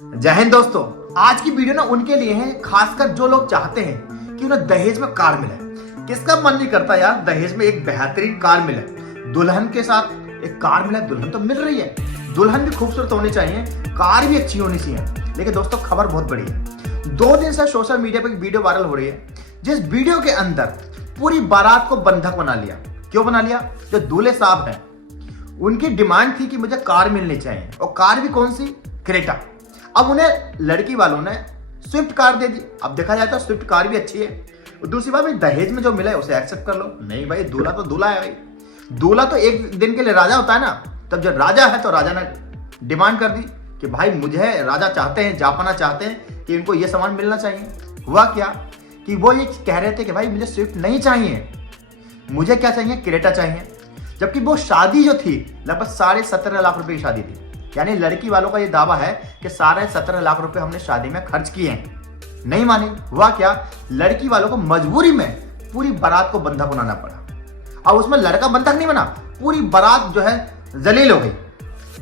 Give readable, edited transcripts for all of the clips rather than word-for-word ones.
जय हिंद दोस्तों। आज की वीडियो ना उनके लिए है, खासकर जो लोग चाहते हैं कि उन्हें दहेज में कार मिले। किसका मन नहीं करता यार दहेज में एक बेहतरीन कार मिले, दुल्हन के साथ एक कार मिले। दुल्हन तो मिल रही है, दुल्हन भी खूबसूरत होनी चाहिए, कार भी अच्छी होनी चाहिए। लेकिन दोस्तों खबर बहुत बड़ी है। 2 दिन से सोशल मीडिया पर एक वीडियो वायरल हो रही है, जिस वीडियो के अंदर पूरी बारात को बंधक बना लिया। क्यों बना लिया? जो दूल्हे साहब हैं उनकी डिमांड थी कि मुझे कार मिलनी चाहिए, और कार भी कौन सी? क्रेटा। अब उन्हें लड़की वालों ने स्विफ्ट कार दे दी। अब देखा जाए तो स्विफ्ट कार भी अच्छी है। दूसरी बात, भाई दहेज में जो मिला है उसे एक्सेप्ट कर लो। नहीं भाई, दूल्हा तो दूल्हा है भाई। दूल्हा तो एक दिन के लिए राजा होता है ना। तब जब राजा है तो राजा ने डिमांड कर दी कि भाई मुझे राजा चाहते हैं, जापाना चाहते हैं कि इनको ये सामान मिलना चाहिए। हुआ क्या कि वो ये कह रहे थे कि भाई मुझे स्विफ्ट नहीं चाहिए, मुझे क्या चाहिए? क्रेटा चाहिए। जबकि वो शादी जो थी लगभग 17.5 लाख रुपए की शादी थी। यानी लड़की वालों का ये दावा है कि 17.5 लाख रुपए हमने शादी में खर्च किए हैं। नहीं मानी। हुआ क्या, लड़की वालों को मजबूरी में पूरी बारात को बंधक बनाना पड़ा। अब उसमें लड़का बंधक नहीं बना, पूरी बारात जो है जलील हो गई।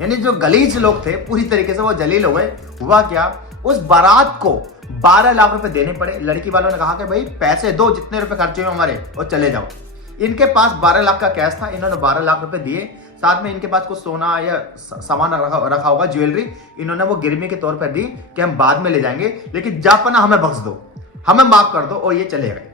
यानी जो गलीज लोग थे पूरी तरीके से वो जलील हो गए। हुआ क्या, उस बारात को 12 लाख रुपए देने पड़े। लड़की वालों ने कहा कि भाई पैसे दो, जितने रुपए खर्चे हुए हमारे, और चले जाओ। इनके पास 12 लाख का कैश था, इन्होंने 12 लाख रुपए दिए। साथ में इनके पास कुछ सोना या सामान रखा होगा, ज्वेलरी, इन्होंने वो गिरवी के तौर पर दी कि हम बाद में ले जाएंगे, लेकिन जापना हमें बख्श दो, हमें माफ कर दो, और ये चले गए।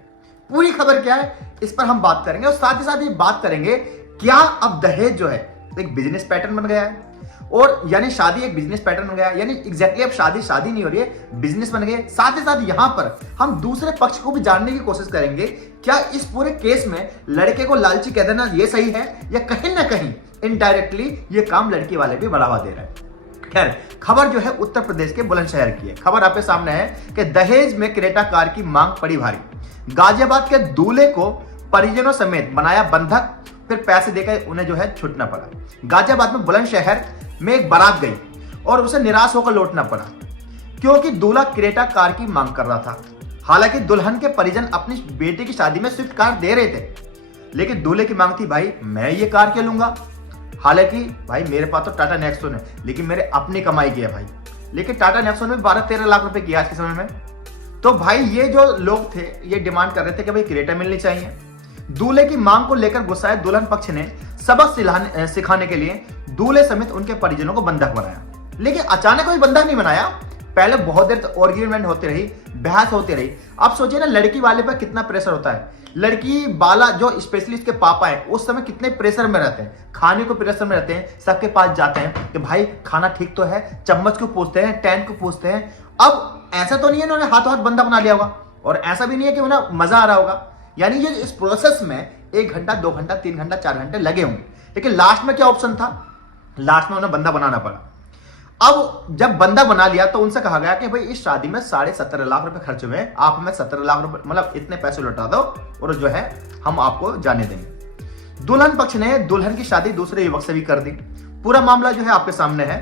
पूरी खबर क्या है इस पर हम बात करेंगे, और साथ ही साथ ये बात करेंगे क्या अब दहेज जो है एक बिजनेस पैटर्न बन गया है, और यानी शादी एक बिजनेस पैटर्न हो गया। यानी एग्जैक्टली अब शादी नहीं हो रही है, बिजनेस बन गए। साथ ही साथ यहां पर हम दूसरे पक्ष को भी जानने की कोशिश करेंगे, क्या इस पूरे केस में लड़के को लालची कह देना ये सही है, या कहीं ना कहीं इनडायरेक्टली ये काम लड़की वाले भी बढ़ावा दे रहे हैं। खैर, खबर जो है उत्तर प्रदेश के बुलंदशहर की है। खबर आपके सामने है कि दहेज में क्रेटा कार की मांग पड़ी भारी। गाजियाबाद के दूल्हे को परिजनों समेत बनाया बंधक, फिर पैसे देकर उन्हें जो है छूटना पड़ा। गाजियाबाद में बुलंदशहर में एक बारात गई और उसे निराश होकर लौटना पड़ा, क्योंकि दूल्हा क्रेटा कार की मांग कर रहा था। हालांकि दुल्हन के परिजन अपनी बेटी की शादी में स्विफ्ट कार दे रहे थे, लेकिन दूल्हे की मांग थी भाई मैं ये कार क्यों लूंगा। हालांकि भाई मेरे पास तो टाटा नेक्सॉन है, लेकिन मेरे अपनी कमाई की है भाई। लेकिन टाटा नेक्सॉन में 12-13 लाख रुपए की आज के समय में। तो भाई ये जो लोग थे ये डिमांड कर रहे थे कि भाई क्रेटा मिलनी चाहिए। दूल्हे की मांग को लेकर गुस्साए दुल्हन पक्ष ने सबक सिखाने के लिए दूल्हे समेत उनके परिजनों को बंधक बनाया। लेकिन अचानक कोई बंधक नहीं बनाया, पहले बहुत देर तक आर्ग्यूमेंट होती रही, बहस होती रही। अब सोचिए ना लड़की वाले पर कितना प्रेशर होता है। लड़की वाला जो स्पेशली इसके पापा हैं उस समय कितने प्रेशर में रहते हैं, खाने को प्रेशर में रहते हैं, सबके पास जाते हैं कि भाई खाना ठीक तो है, चम्मच को पूछते हैं, टैंक को पूछते हैं। अब ऐसा तो नहीं है उन्होंने हाथों हाथ बंधक बना लिया होगा, और ऐसा भी नहीं है कि उन्हें मजा आ रहा होगा। यानी ये इस प्रोसेस में 1 घंटा, 2 घंटा, 3 घंटा, 4 घंटे लगे होंगे। लेकिन लास्ट में क्या ऑप्शन था? लास्ट में उन्हें बंदा बनाना पड़ा। अब जब बंदा बना लिया तो उनसे कहा गया कि भाई इस शादी में 17.5 लाख रुपए खर्च हुए, आप हमें 17 लाख रुपए मतलब इतने पैसे लौटा दो, और जो है हम आपको जाने देंगे। दुल्हन पक्ष ने दुल्हन की शादी दूसरे युवक से भी कर दी। पूरा मामला जो है आपके सामने है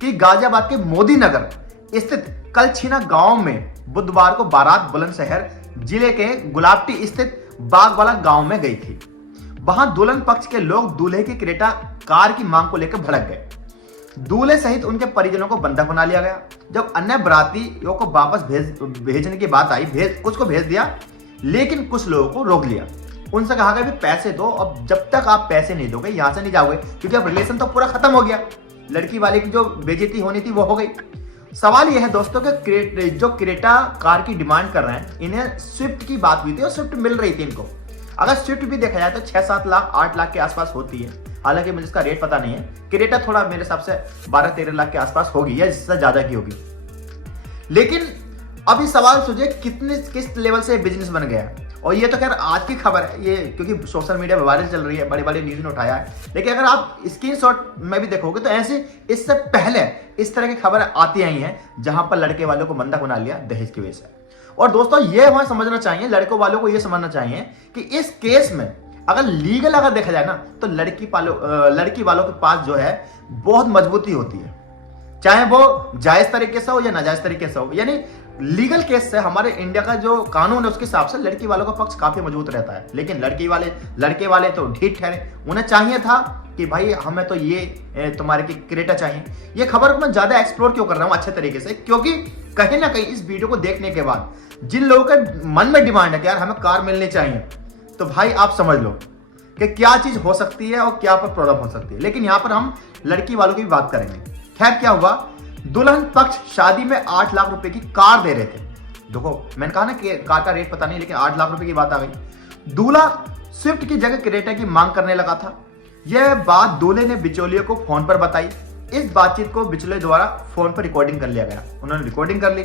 कि गाजियाबाद के मोदी नगर स्थित कलछीना गांव में बुधवार को बारात बुलंदशहर जिले के गुलाबटी स्थित बागवाला गांव में गई थी। वहां दुल्हन पक्ष के लोग दूल्हे की क्रेटा कार की मांग को लेकर भड़क गए। दूल्हे सहित उनके परिजनों को बंधक बना लिया गया। जब अन्य बरातियों को वापस भेजने की बात आई, कुछ को भेज दिया, लेकिन कुछ लोगों को रोक लिया। उनसे कहा गया पैसे दो, अब जब तक आप पैसे नहीं दोगे यहां से नहीं जाओगे, क्योंकि अब रिलेशन तो पूरा खत्म हो गया। लड़की वाले की जो बेइज्जती होनी थी वो हो गई। सवाल यह है दोस्तों कि जो क्रेटा कार की डिमांड कर रहे हैं, इन्हें स्विफ्ट की बात हुई थी और स्विफ्ट मिल रही थी इनको। अगर स्विफ्ट भी देखा जाए तो 6-7 लाख 8 लाख के आसपास होती है। हालांकि मुझे इसका रेट पता नहीं है। क्रेटा थोड़ा मेरे हिसाब से 12-13 लाख के आसपास होगी, या इससे ज्यादा की होगी। लेकिन अभी सवाल सोचिए किस लेवल से बिजनेस बन गया है। और ये तो खैर आज की खबर है ये, क्योंकि सोशल मीडिया पर वायरल चल रही है, बड़ी बड़ी न्यूज ने उठाया है। लेकिन अगर आप स्क्रीनशॉट में भी देखोगे तो ऐसे इससे पहले इस तरह की खबर आती आई हैं, जहां पर लड़के वालों को बंधक बना लिया दहेज की वजह से। और दोस्तों ये हमें समझना चाहिए, लड़कों वालों को यह समझना चाहिए कि इस केस में अगर लीगल अगर देखा जाए ना, तो लड़की वालों के पास जो है बहुत मजबूती होती है, चाहे वो जायज तरीके से हो या नाजायज तरीके से हो। यानी लीगल केस से हमारे इंडिया का जो कानून है उसके हिसाब से लड़की वालों का पक्ष काफी मजबूत रहता है। लेकिन लड़के वाले तो ढीठ ठहरे। उन्हें चाहिए था कि भाई हमें तो ये तुम्हारे की क्रेटा चाहिए। ये खबर को मैं ज्यादा एक्सप्लोर क्यों कर रहा हूँ अच्छे तरीके से, क्योंकि कहीं ना कहीं इस वीडियो को देखने के बाद जिन लोगों के मन में डिमांड है कि यार हमें कार मिलनी चाहिए, तो भाई आप समझ लो कि क्या चीज हो सकती है और क्या पर प्रॉब्लम हो सकती है। लेकिन यहाँ पर हम लड़की वालों की बात करेंगे। खैर क्या हुआ, दुल्हन पक्ष शादी में 8 लाख रुपए की कार दे रहे थे। देखो मैंने कहा ना कि कार का रेट पता नहीं, लेकिन 8 लाख रुपए की बात आ गई। दूल्हा स्विफ्ट की जगह क्रेटा की मांग करने लगा था। यह बात दूल्हे ने बिचौलिए को फोन पर बताई। इस बातचीत को बिचौलिए द्वारा फोन पर रिकॉर्डिंग कर लिया गया। उन्होंने रिकॉर्डिंग कर ली।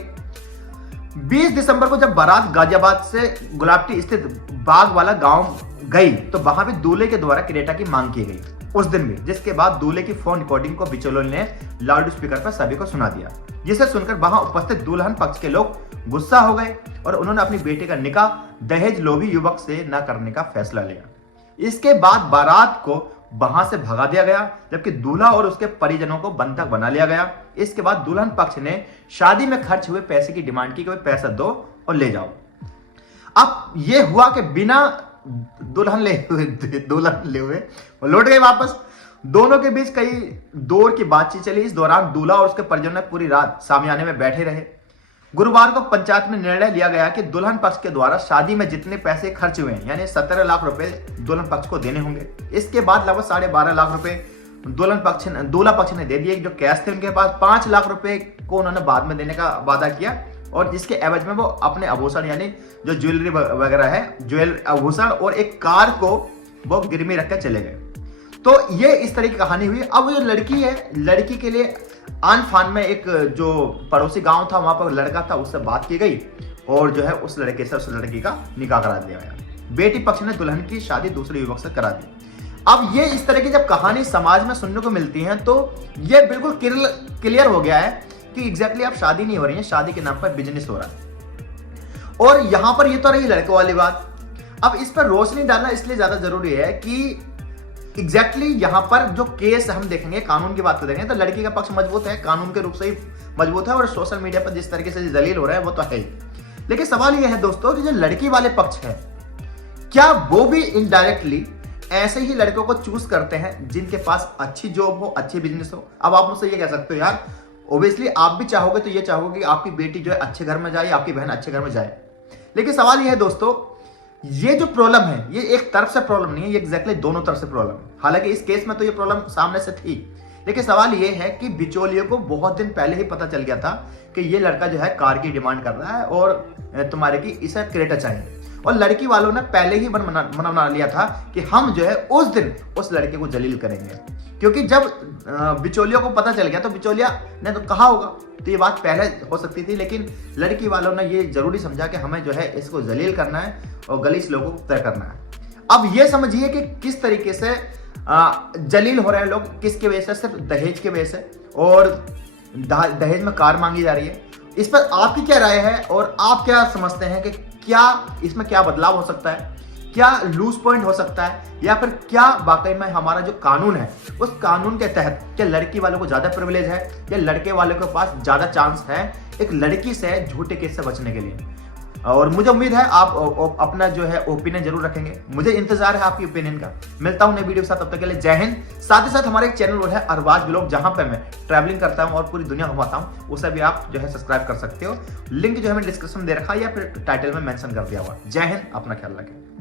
20 दिसंबर को जब बारात गाजियाबाद से गुलाबटी स्थित बाग वाला गांव गई तो वहां भी दूल्हे के द्वारा क्रेटा की मांग की गई उस दिन भी, जिसके बाद दूल्हे की फोन रिकॉर्डिंग को बिचौलियों ने लाउड स्पीकर पर सभी को सुना दिया, जिसे सुनकर वहां उपस्थित दुल्हन पक्ष के लोग गुस्सा हो गए और उन्होंने अपनी बेटी का निकाह दहेज लोभी युवक से न करने का फैसला लिया। इसके बाद बारात को वहां से भगा दिया गया, जबकि दूल्हा और उसके परिजनों को बंधक बना लिया गया। इसके बाद दुल्हन पक्ष ने शादी में खर्च हुए पैसे की डिमांड की कि पैसा दो और ले जाओ। अब यह हुआ कि बिना दुल्हन ले हुए वो लौट गए वापस। दोनों के बीच कई दौर की बातचीत चली। इस दौरान दूल्हा और उसके परिजनों ने पूरी रात सामियाने में बैठे रहे। गुरुवार को पंचायत में निर्णय लिया गया कि दुल्हन पक्ष के द्वारा शादी में जितने पैसे खर्च हुए हैं यानी 17 लाख रुपए दुल्हन पक्ष को देने होंगे। इसके बाद लगभग 12.5 लाख रुपए दूल्हा पक्ष ने दे दिए जो कैश थे उनके पास। 5 लाख रुपए को उन्होंने बाद में देने का वादा किया और जिसके एवज में वो अपने आभूषण यानी जो ज्वेलरी वगैरह है, आभूषण और एक कार को वो गिरवी रखकर चले गए। तो ये इस तरह की कहानी हुई। अब जो लड़की है, लड़की के लिए आन फान में एक जो पड़ोसी गांव था वहां पर लड़का था, उससे बात की गई और जो है उस लड़के से उस लड़की का निकाह करा दिया गया। बेटी पक्ष ने दुल्हन की शादी दूसरे युवक से करा दी। अब ये इस तरह की जब कहानी समाज में सुनने को मिलती है तो ये बिल्कुल क्लियर हो गया है कि एग्जैक्टली अब शादी नहीं हो रही है, शादी के नाम पर बिजनेस हो रहा है। और यहां पर ये तो रही लड़कों वाली बात। अब इस पर रोशनी डालना इसलिए ज्यादा जरूरी है कि एग्जैक्टली यहां पर जो केस हम देखेंगे, कानून की बात करेंगे तो लड़की का पक्ष मजबूत है, कानून के रूप से ही मजबूत है और सोशल मीडिया पर जिस तरीके से जलील हो रहा है वो तो है ही। लेकिन सवाल यह है दोस्तों कि जो लड़की वाले पक्ष है क्या वो भी इनडायरेक्टली ऐसे ही लड़कों को चूज करते हैं जिनके पास अच्छी जॉब हो, अच्छी बिजनेस हो। अब आप मुझसे ये कह सकते हो यार ओब्वियसली आप भी चाहोगे तो ये चाहोगे कि आपकी बेटी जो है अच्छे घर में जाए, आपकी बहन अच्छे घर में जाए। लेकिन सवाल यह है दोस्तों, ये जो प्रॉब्लम है ये एक तरफ से प्रॉब्लम नहीं है, ये एग्जैक्टली दोनों तरफ से प्रॉब्लम है। हालांकि इस केस में तो ये प्रॉब्लम सामने से थी, लेकिन सवाल ये है कि बिचौलियों को बहुत दिन पहले ही पता चल गया था कि ये लड़का जो है कार की डिमांड कर रहा है और तुम्हारे की इसे क्रेटा चाहिए। और लड़की वालों ने पहले ही बना लिया था कि हम जो है उस दिन उस लड़के को जलील करेंगे, क्योंकि जब बिचौलियों को पता चल गया तो बिचौलिया ने तो कहा होगा, तो ये बात पहले हो सकती थी। लेकिन लड़की वालों ने ये जरूरी समझा कि हमें जो है इसको जलील करना है और गलीस लोगों को तय करना है। अब ये समझिए कि किस तरीके से जलील हो रहे हैं लोग, किसकी वजह से, सिर्फ दहेज की वजह से, और दहेज में कार मांगी जा रही है। इस पर आपकी क्या राय है और आप क्या समझते हैं कि क्या इसमें क्या बदलाव हो सकता है, क्या लूज पॉइंट हो सकता है, या फिर क्या वाकई में हमारा जो कानून है उस कानून के तहत क्या लड़की वालों को ज्यादा प्रिविलेज है या लड़के वालों के पास ज्यादा चांस है एक लड़की से झूठे केस से बचने के लिए। और मुझे उम्मीद है आप अपना जो है ओपिनियन जरूर रखेंगे। मुझे इंतजार है आपकी ओपिनियन का। मिलता हूं नई वीडियो के साथ, तब तक के लिए जय हिंद। साथ ही साथ हमारे एक चैनल है अरबाज ब्लॉग, जहां पे मैं ट्रैवलिंग करता हूं और पूरी दुनिया घुमाता हूं, उसे भी आप जो है सब्सक्राइब कर सकते हो। लिंक जो है मैंने डिस्क्रिप्शन में दे रखा है या फिर टाइटल में मेंशन कर दिया हुआ। जय हिंद, अपना ख्याल रखें।